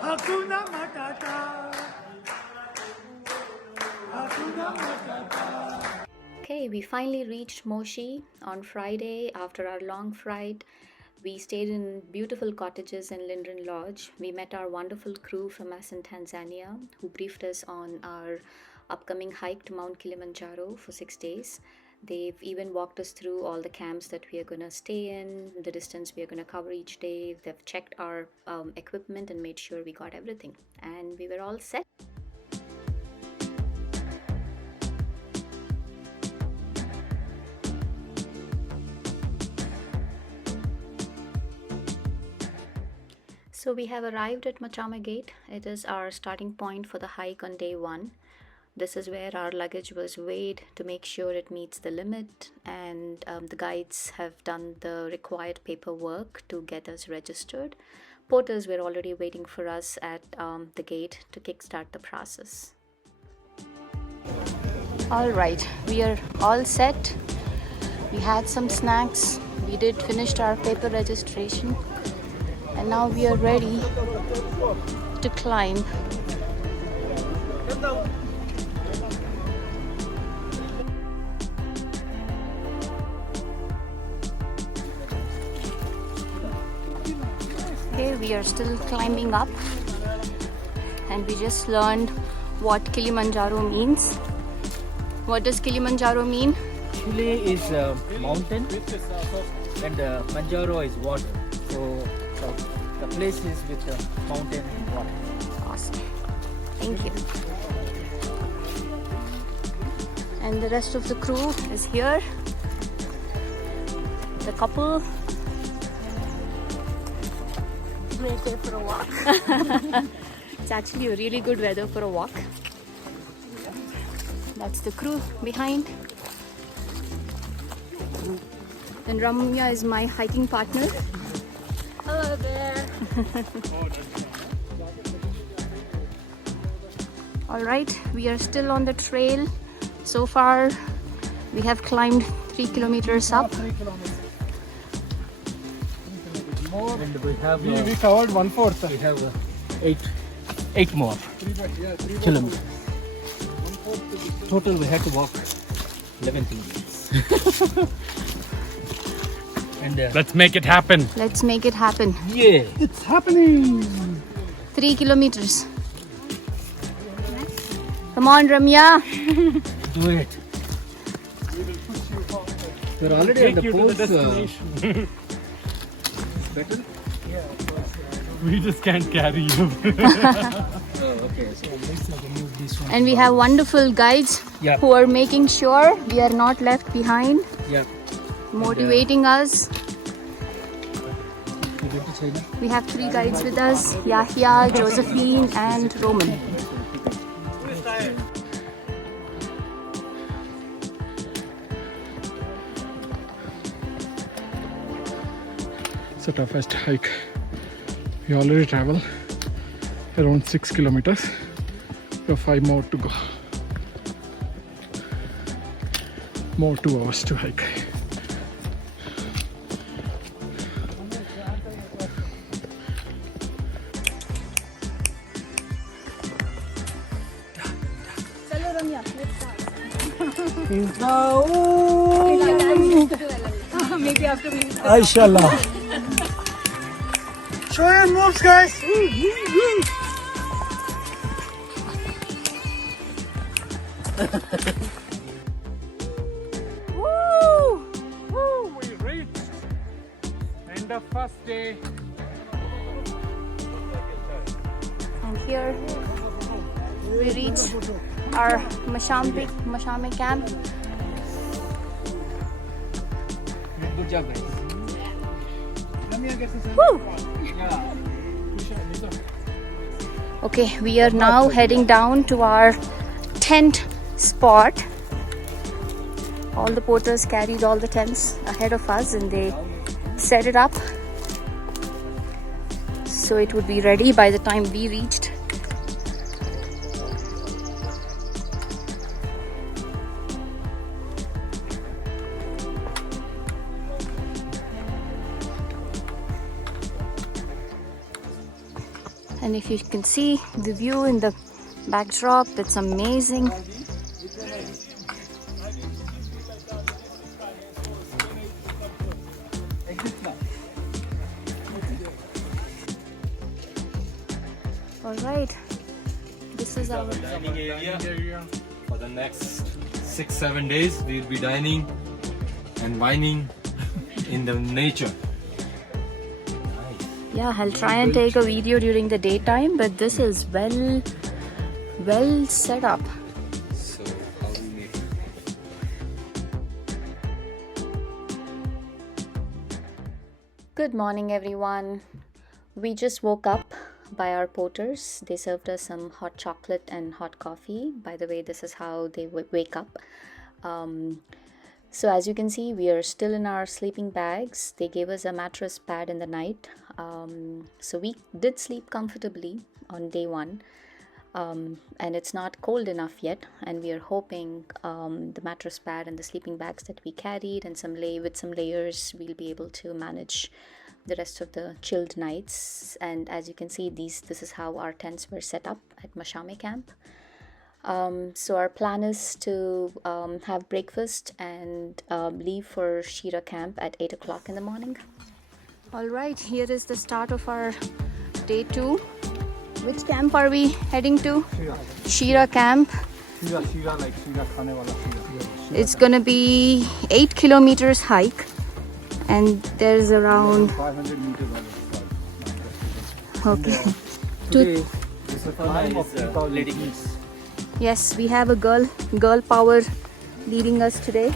Hakuna Matata. Hakuna Matata. Okay, we finally reached Moshi on Friday after our long flight. We stayed in beautiful cottages in Lindren Lodge. We met our wonderful crew from us in Tanzania who briefed us on our upcoming hike to Mount Kilimanjaro for 6 days. They've even walked us through all the camps that we are going to stay in, the distance we are going to cover each day. They've checked our equipment and made sure we got everything. And we were all set. So we have arrived at Machame Gate. It is our starting point for the hike on day 1. This is where our luggage was weighed to make sure it meets the limit, and the guides have done the required paperwork to get us registered. Porters were already waiting for us at the gate to kickstart the process. All right, we are all set. We had some snacks. We did finish our paper registration. And now we are ready to climb. Okay, we are still climbing up, and we just learned what Kilimanjaro means. What does Kilimanjaro mean? Kili is a mountain and Manjaro is water. So the place is with the mountain and water. Awesome. Thank you. And the rest of the crew is here. The couple. Great day for a walk. It's actually a really good weather for a walk. That's the crew behind. And Ramya is my hiking partner. Hello there. All right, we are still on the trail. So far, we have climbed 3 kilometers up. 3 kilometers. And we have We covered 1/4. we have 8 more kilometers. Total we had to walk 11 kilometers. And Let's make it happen. Let's make it happen. yeah, It's happening. 3 kilometers. Come on, Ramya. do it. We're already on the Take you to post. the destination. Better? We just can't carry you. Oh, okay. So let's remove this one. And we have wonderful guides Yeah. who are making sure we are not left behind, Yeah. motivating us. You went to China? We have 3 guides with us, Yahya, Josephine and Roman. It's the toughest hike. We already travel around 6 kilometers. We have 5 more to go. More 2 hours to hike. Maybe after we Inshallah. Show your moves, guys. Woo! Woo! We reached. End of first day. And here We reached our Machame camp. Good job, guys. Woo! Okay, we are now heading down to our tent spot. All the porters carried all the tents ahead of us and they set it up so it would be ready by the time we reached. And if you can see the view in the backdrop, it's amazing. All right, this is our dining area. For the next 6-7 days, we'll be dining and whining in the nature. Yeah, I'll try and take a video during the daytime, but this is well set up. So, how do we make it? Good morning, everyone. We just woke up by our porters. They served us some hot chocolate and hot coffee. By the way, this is how they wake up. So as you can see, we are still in our sleeping bags. They gave us a mattress pad in the night. So we did sleep comfortably on day one. And it's not cold enough yet. And we are hoping the mattress pad and the sleeping bags that we carried and with some layers, we'll be able to manage the rest of the chilled nights. And as you can see, this is how our tents were set up at Machame camp. So our plan is to have breakfast and leave for Shira camp at 8 o'clock in the morning. All right, here is the start of our day 2. Which camp are we heading to? Shira camp. Shira like Shira khane wala Shira. It's gonna be 8 kilometers hike, and there's around 500 meters. okay. Today, leading us. Yes, we have a girl power leading us today.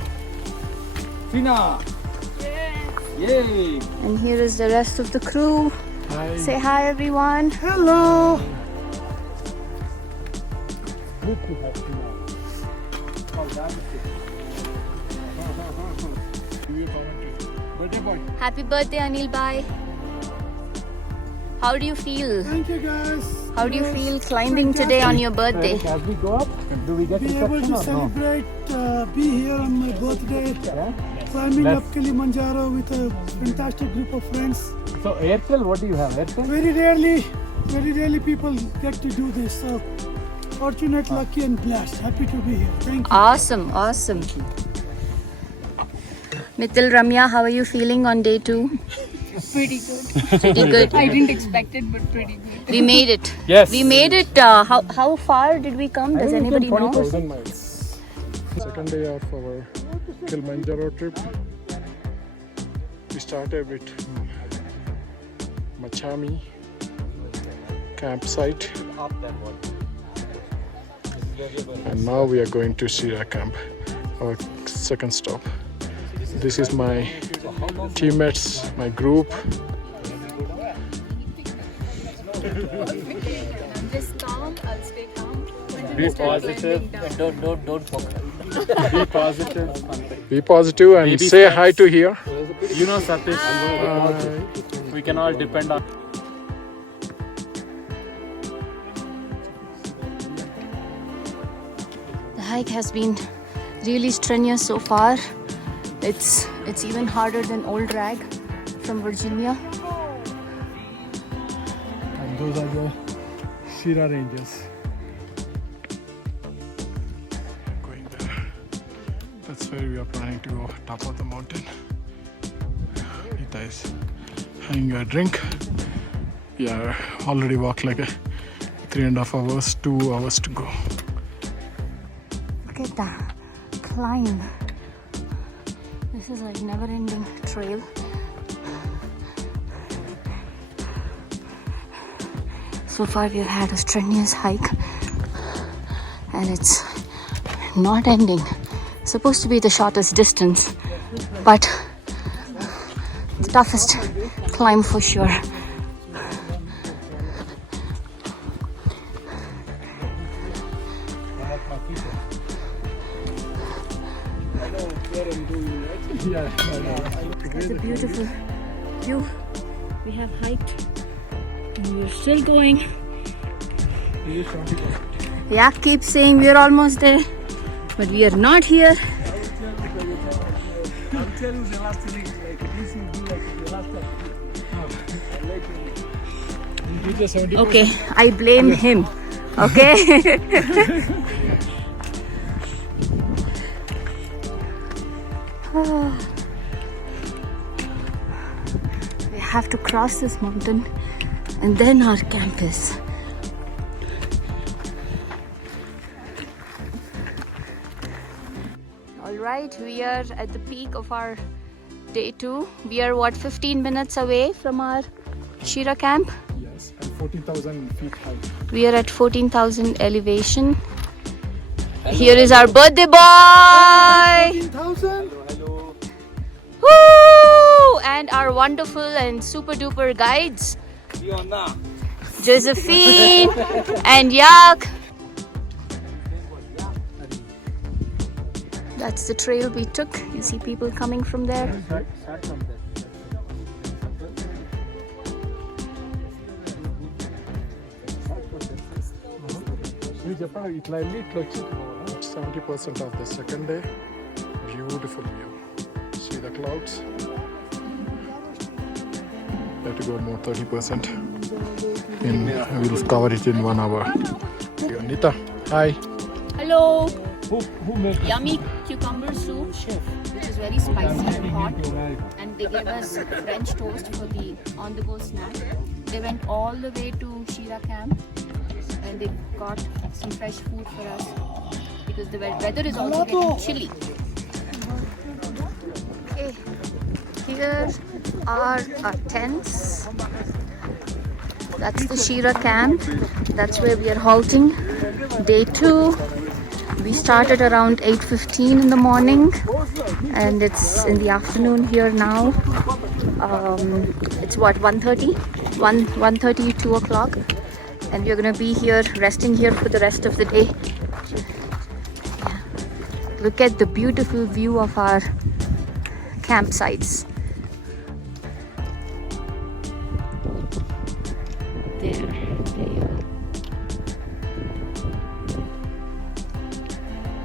Tina! Yay! And here is the rest of the crew. Hi. Say hi, everyone. Hello. Good to have Tina. Oh, that's it. Birthday boy. Happy birthday, Anil Bhai. How do you feel? Thank you guys. How do you feel climbing today on your birthday? As we go up, do we get Be able reception to or no? celebrate, be here on my birthday, climbing up Kilimanjaro with a fantastic group of friends. So Airtel, what do you have? Airtel? Very rarely people get to do this. So fortunate, lucky and blessed. Happy to be here. Thank you. Awesome. Mithil, Ramya, how are you feeling on day 2? Pretty good. Pretty good. I didn't expect it, but pretty good. We made it. Yes. We made it. How far did we come? Does anybody know? 20,000 miles. Second day of our Kilimanjaro trip. We started with Machame campsite. And now we are going to Shira camp, our second stop. This is my teammates, my group. Just calm. I'll stay calm. Be positive and don't focus. Be positive. Be positive and Baby say steps. hi to here. You know, Satish, we can all depend on. The hike has been really strenuous so far. It's even harder than Old Rag from Virginia. And those are the Shira ranges. Going there. That's where we are planning to go, top of the mountain. Nita is having a drink. We are already walked like 3.5 hours, 2 hours to go. Look at that climb. This is like never-ending trail. So far we've had a strenuous hike. and it's not ending. Supposed to be the shortest distance, but the toughest climb for sure. It's a beautiful view. We have hiked and we're still going. Yeah, keep saying we're almost there, but we are not here. Okay, I blame him. Okay. We have to cross this mountain and then our camp is. Alright, we are at the peak of our day 2. We are what, 15 minutes away from our Shira camp? Yes, and 14,000 feet high. We are at 14,000 elevation. Here is our birthday boy! 14,000? Woo! And our wonderful and super duper guides, Josephine and Yak. That's the trail we took. You see people coming from there. We Japan, it likely 70% of the second day. Beautiful view. See the clouds. You have to go more 30%. We'll cover it in 1 hour. Nita, hi. Hello. Who made Yummy cucumber soup, which is very spicy and hot. And they gave us French toast for the on-the-go snack. They went all the way to Shira camp and they got some fresh food for us because the weather is also getting chilly. Okay, here are our tents. That's the Shira camp. That's where we are halting. Day 2. We started around 8:15 in the morning and it's in the afternoon here now. It's what, 1:30? 1:30, 2 o'clock. And we're gonna be here, resting here for the rest of the day. Yeah. Look at the beautiful view of our campsites. There you are.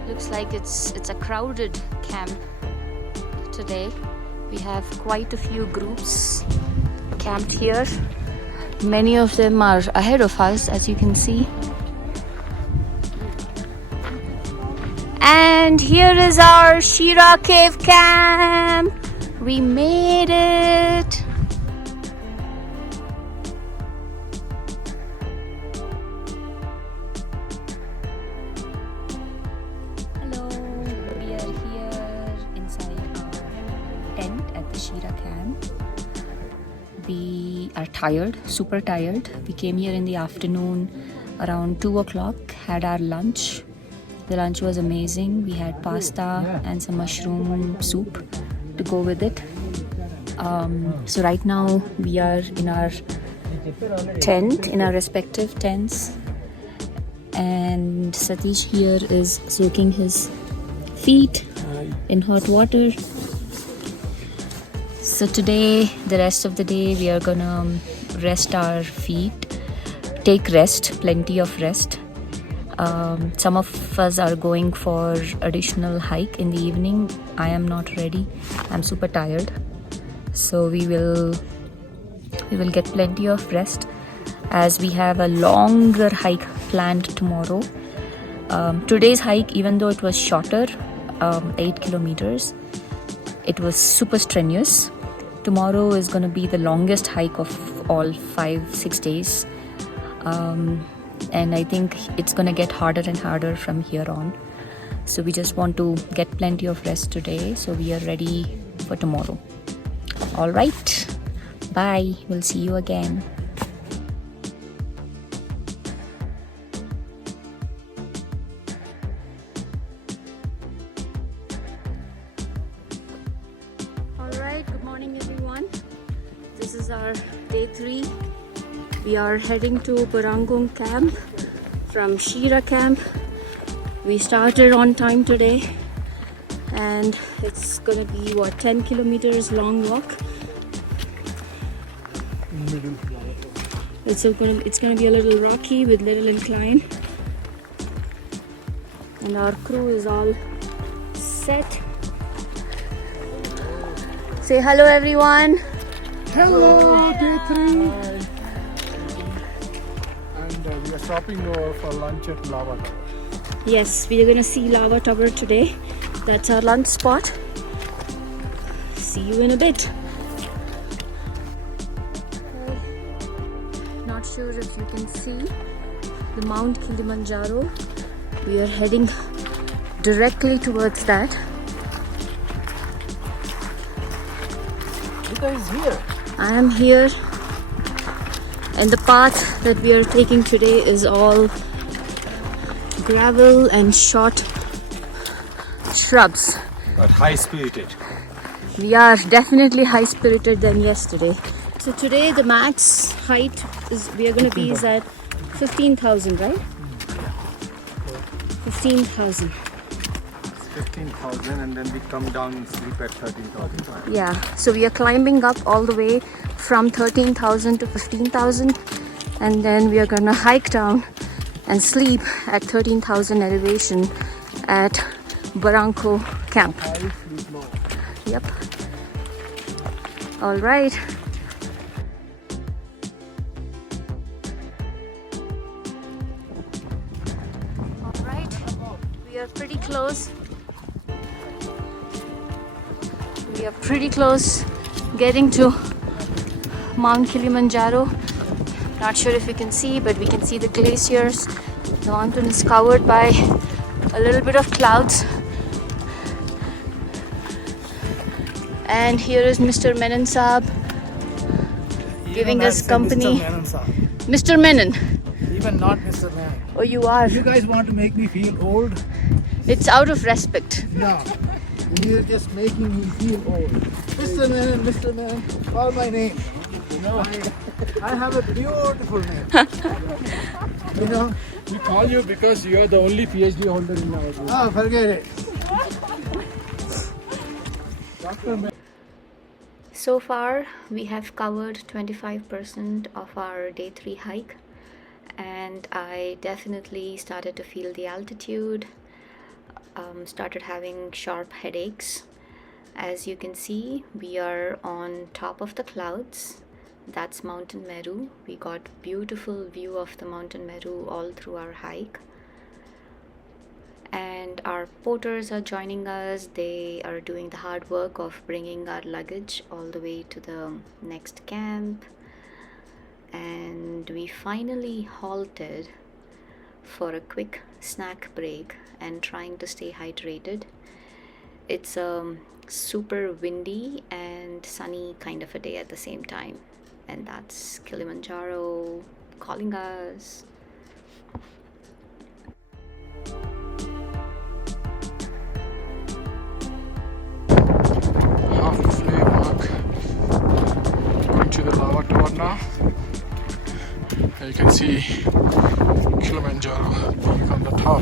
Looks like it's a crowded camp today. We have quite a few groups camped here. Many of them are ahead of us, as you can see. And here is our Shira cave camp. We made it. Hello, we are here inside our tent at the Shira camp. We are tired, super tired. We came here in the afternoon around 2 o'clock, had our lunch. The lunch was amazing. We had pasta and some mushroom soup to go with it. So right now we are in our tent, in our respective tents. And Satish here is soaking his feet in hot water. So today, the rest of the day, we are gonna rest our feet, take rest, plenty of rest. Some of us are going for additional hike in the evening. I am not ready. I'm super tired. So we will get plenty of rest as we have a longer hike planned tomorrow. Today's hike, even though it was shorter, 8 kilometers, it was super strenuous. Tomorrow is going to be the longest hike of all 5-6 days. And I think it's going to get harder and harder from here on. So we just want to get plenty of rest today, so we are ready for tomorrow. All right, bye. We'll see you again. morning, everyone. This is our day 3. We are heading to Barranco camp from Shira camp. We started on time today, and it's gonna be 10 kilometers long walk. It's gonna be a little rocky with little incline, and our crew is all set. Say hello, everyone. Hello, day 3. And we are stopping over for lunch at Lava Tower. Yes, we are gonna see Lava Tower today. That's our lunch spot. See you in a bit. Not sure if you can see the Mount Kilimanjaro. We are heading directly towards that. Rita is here. I am here, and the path that we are taking today is all gravel and short shrubs. But high spirited. We are definitely high spirited than yesterday. So today the max height we are going to be is at 15,000, right? 15,000. 15,000 and then we come down and sleep at 13,000. Yeah, so we are climbing up all the way from 13,000 to 15,000, and then we are gonna hike down and sleep at 13,000 elevation at Barranco camp. Yep. All right. All right. We are pretty close. We are pretty close getting to Mount Kilimanjaro. Not sure if you can see, but we can see the glaciers. The mountain is covered by a little bit of clouds. And here is Mr. Menon Saab giving us company. Mr. Menon. Even not Mr. Man. Oh, you are. You guys want to make me feel old? It's out of respect. No. You're just making me feel old. Mr. Man, call my name. You know, I have a beautiful name. You know? We call you because you are the only PhD holder in our group. Oh, forget it. So far, we have covered 25% of our day 3 hike, and I definitely started to feel the altitude. Started having sharp headaches. As you can see, we are on top of the clouds. That's Mountain Meru. We got beautiful view of the Mountain Meru all through our hike. And our porters are joining us. They are doing the hard work of bringing our luggage all the way to the next camp. And we finally halted for a quick snack break and trying to stay hydrated. It's a super windy and sunny kind of a day at the same time, and that's Kilimanjaro calling us. Halfway mark. Going to the Lava Tower now. You can see Kilimanjaro being on the top.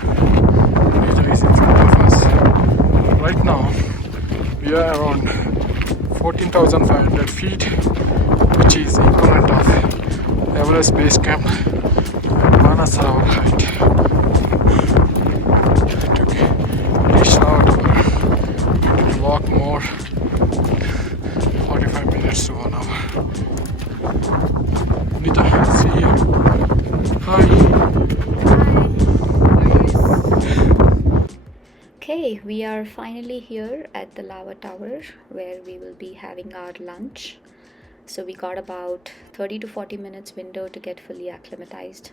Nature is in front of us. Right now, we are around 14,500 feet, which is equivalent of Everest Base Camp and Manas Tower height. To reach Lava Tower, we will walk more, 45 minutes to 1 hour. Nita, see you. Hi. Okay, we are finally here at the Lava Tower where we will be having our lunch. So we got about 30 to 40 minutes window to get fully acclimatized.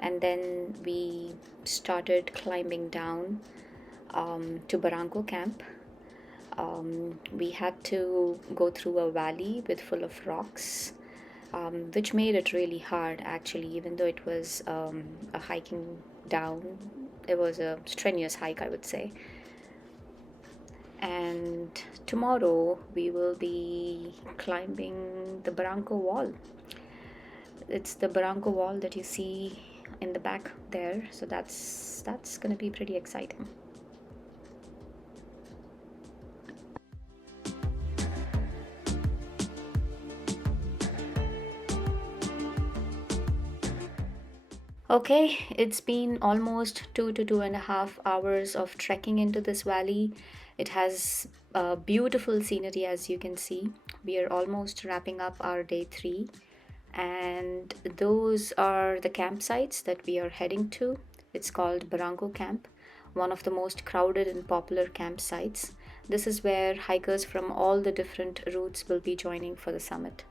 And then we started climbing down to Barranco camp. We had to go through a valley with full of rocks, which made it really hard actually, even though it was a hiking down. It was a strenuous hike, I would say. And tomorrow we will be climbing the Barranco wall. It's the Barranco wall that you see in the back there, so that's gonna be pretty exciting. Okay, it's been almost 2 to 2.5 hours of trekking into this valley. It has beautiful scenery, as you can see. We are almost wrapping up our day 3, and those are the campsites that we are heading to. It's called Barranco Camp, one of the most crowded and popular campsites. This is where hikers from all the different routes will be joining for the summit.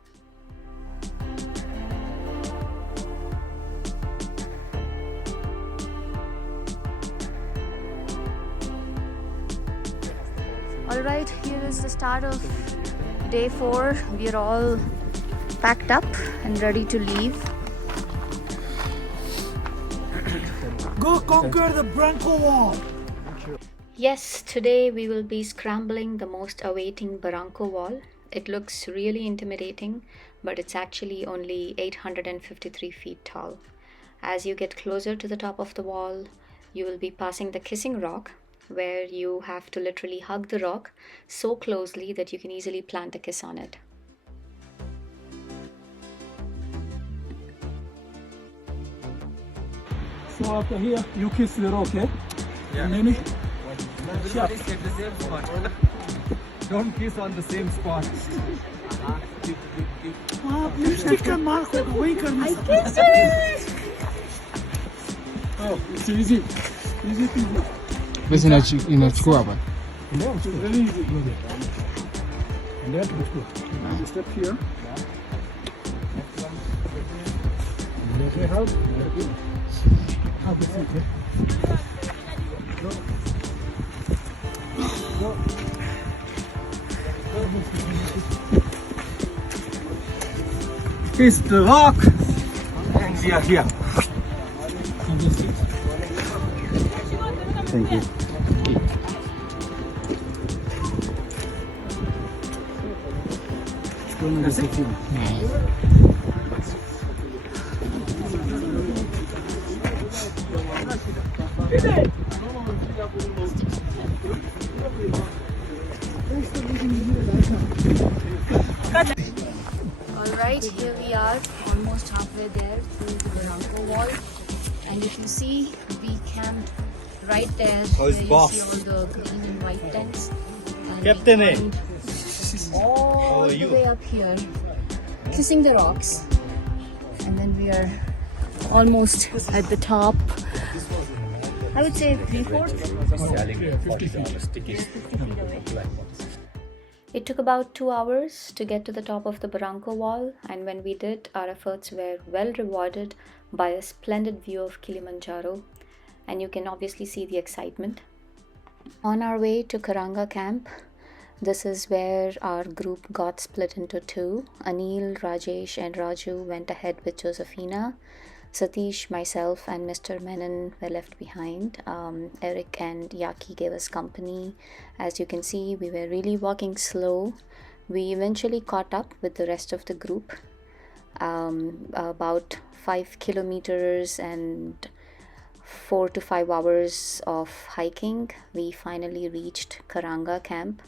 Alright, here is the start of day 4. We are all packed up and ready to leave. Go conquer the Barranco wall. Yes, today we will be scrambling the most awaiting Barranco wall. It looks really intimidating, but it's actually only 853 feet tall. As you get closer to the top of the wall, you will be passing the kissing rock, where you have to literally hug the rock so closely that you can easily plant a kiss on it. So after here, you kiss the rock, eh? Yeah. Maybe. Everybody at the same spot. Don't kiss on the same spot. आप lipstick का mark होगा वही करना Oh, it's easy. Easy peasy. Basi inachukua hapa. No, it's very easy. And that is good. Step here. Let it help. Have the seat, eh? Go. Go. Kiss the rock. And we are here. Have the seat. Thank you. That's it. Alright, here we are, almost halfway there through the Barranco wall. And if you see, we camped right there where you see all the green and white tents. And Captain, we climbed all the way up here, kissing the rocks. And then we are almost at the top. I would say 3/4. 50 feet away. It took about 2 hours to get to the top of the Barranco wall, and when we did, our efforts were well rewarded by a splendid view of Kilimanjaro, and you can obviously see the excitement. On our way to Karanga camp, this is where our group got split into 2. Anil, Rajesh and Raju went ahead with Josephina. Satish, myself and Mr. Menon were left behind. Eric and Yaki gave us company. As you can see, we were really walking slow. We eventually caught up with the rest of the group. About 5 kilometers and 4 to 5 hours of hiking, we finally reached Karanga camp,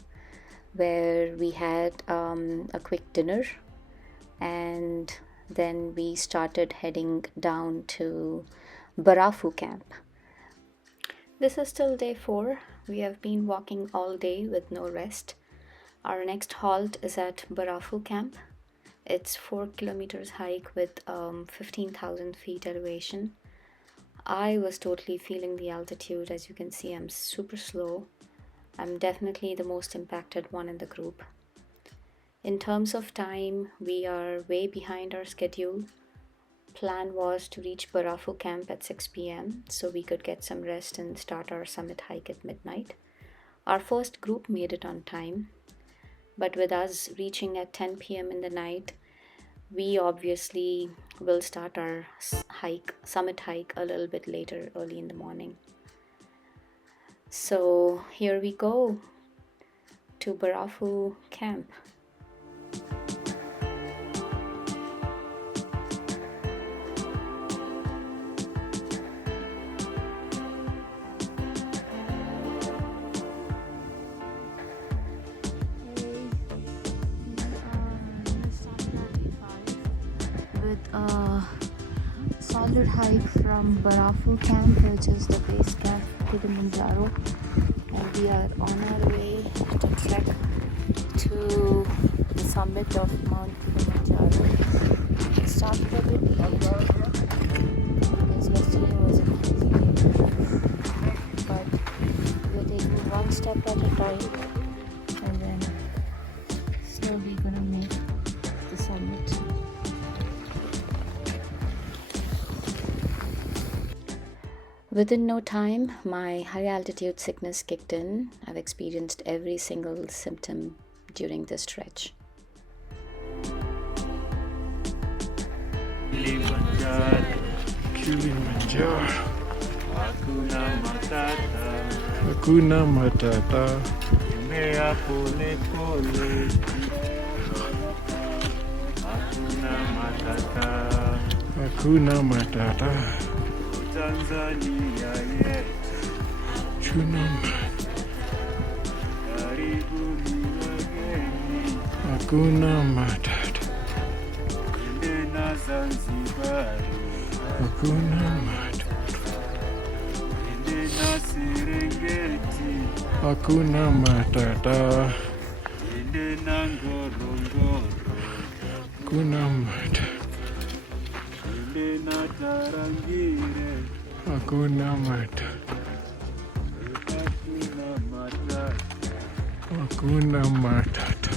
where we had a quick dinner, and then we started heading down to Barafu camp. This is still day 4. We have been walking all day with no rest. Our next halt is at Barafu camp. It's 4 kilometers hike with 15,000 feet elevation. I was totally feeling the altitude. As you can see, I'm super slow. I'm definitely the most impacted one in the group. In terms of time, we are way behind our schedule. Plan was to reach Barafu camp at 6 p.m. so we could get some rest and start our summit hike at midnight. Our first group made it on time, but with us reaching at 10 p.m. in the night, we obviously will start our summit hike a little bit later, early in the morning. So here we go. to Barranco camp. With a solid hike from Barranco camp, which is the base camp Kilimanjaro, and we are on our way to trek to the summit of Mount Kilimanjaro. It started a bit late because yesterday was a crazy day, but we're taking one step at a time and then slowly gonna make the summit. Within no time, my high altitude sickness kicked in. I've experienced every single symptom during this stretch. Kilimanjaro. Hakuna Matata. Hakuna Matata. Tanzania yetu, karibuni wageni, Hakuna Matata. twende na Zanzibar, Hakuna Matata. twende na Serengeti, Hakuna Matata. twende na Ngorongoro, Hakuna Matata. twende na Tarangire, Hakuna Matata. hakuna matata. Hakuna Matata.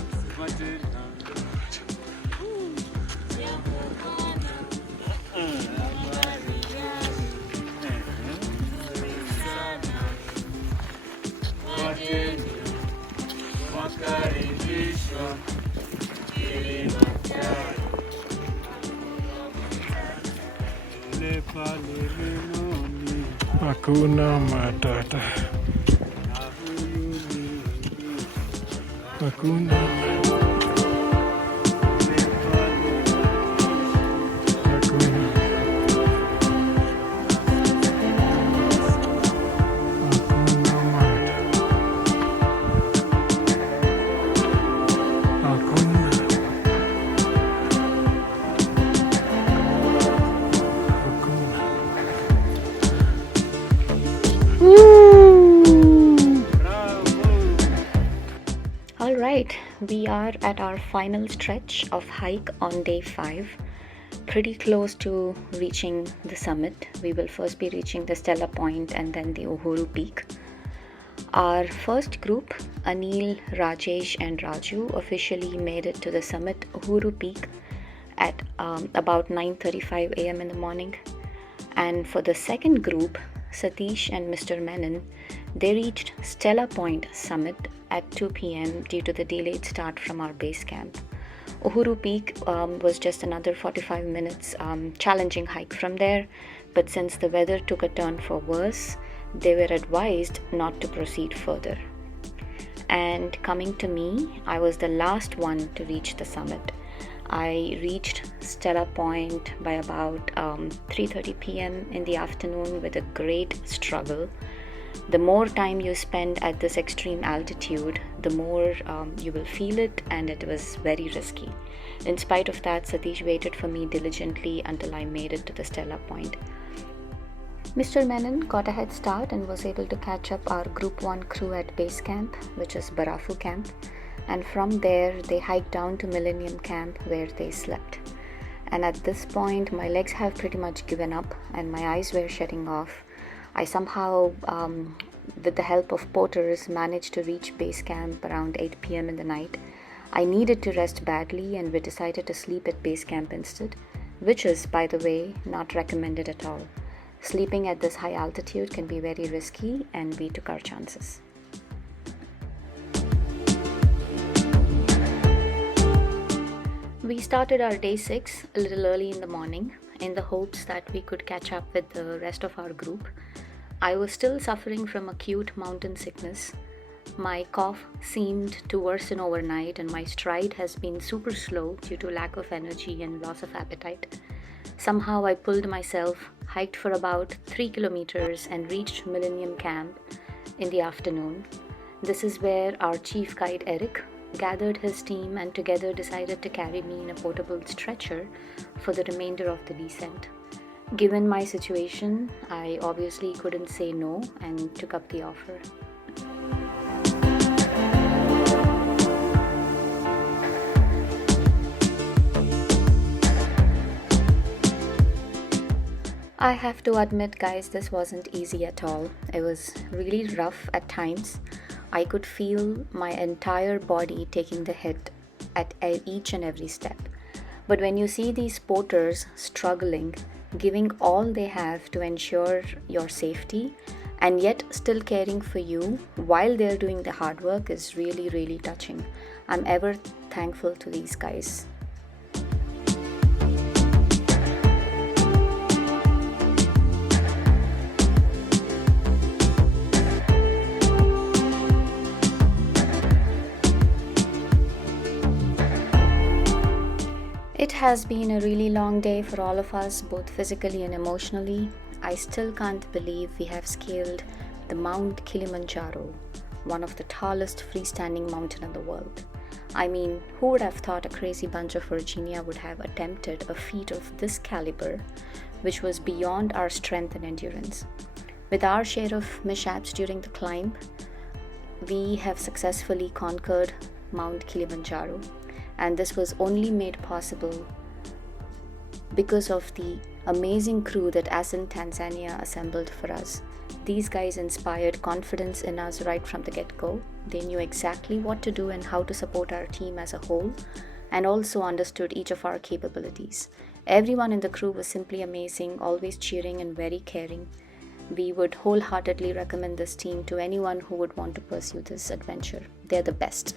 Wakaribishwa Kilimanjaro, tule pale Menoni, Hakuna Matata. na huyu ni Hakuna Matata. tule pale Hakuna. Hakuna Matata. Hakuna. Alright, we are at our final stretch of hike on day 5. Pretty close to reaching the summit. We will first be reaching the Stella Point and then the Uhuru Peak. Our first group, Anil, Rajesh and Raju, officially made it to the summit Uhuru Peak at about 9:35 a.m. in the morning. And for the second group, Satish and Mr. Menon, they reached Stella Point summit at 2 p.m. due to the delayed start from our base camp. Uhuru Peak was just another 45 minutes challenging hike from there, but since the weather took a turn for worse, they were advised not to proceed further. And coming to me, I was the last one to reach the summit. I reached Stella Point by about 3:30 p.m. in the afternoon with a great struggle. The more time you spend at this extreme altitude, the more you will feel it, and it was very risky. In spite of that, Satish waited for me diligently until I made it to the Stella Point. Mr. Menon got a head start and was able to catch up our Group 1 crew at base camp, which is Barranco camp, and from there they hiked down to Millennium camp where they slept. And at this point my legs have pretty much given up and my eyes were shutting off. I somehow, with the help of porters, managed to reach base camp around 8 p.m. in the night. I needed to rest badly and we decided to sleep at base camp instead, which is, by the way, not recommended at all. Sleeping at this high altitude can be very risky and we took our chances. We started our day 6 a little early in the morning in the hopes that we could catch up with the rest of our group. I was still suffering from acute mountain sickness. My cough seemed to worsen overnight, and my stride has been super slow due to lack of energy and loss of appetite. Somehow I pulled myself, hiked for about 3 kilometers, and reached Millennium Camp in the afternoon. This is where our chief guide Eric gathered his team and together decided to carry me in a portable stretcher for the remainder of the descent. Given my situation, I obviously couldn't say no and took up the offer. I have to admit, guys, this wasn't easy at all. It was really rough at times. I could feel my entire body taking the hit at each and every step. But when you see these porters struggling, giving all they have to ensure your safety, and yet still caring for you while they're doing the hard work is really, really touching. I'm ever thankful to these guys. It has been a really long day for all of us, both physically and emotionally. I still can't believe we have scaled the Mount Kilimanjaro, one of the tallest freestanding mountain in the world. I mean, who would have thought a crazy bunch of Virginia would have attempted a feat of this caliber, which was beyond our strength and endurance. With our share of mishaps during the climb, we have successfully conquered Mount Kilimanjaro. And this was only made possible because of the amazing crew that Ascent Tanzania assembled for us. These guys inspired confidence in us right from the get-go. They knew exactly what to do and how to support our team as a whole, and also understood each of our capabilities. Everyone in the crew was simply amazing, always cheering and very caring. We would wholeheartedly recommend this team to anyone who would want to pursue this adventure. They're the best.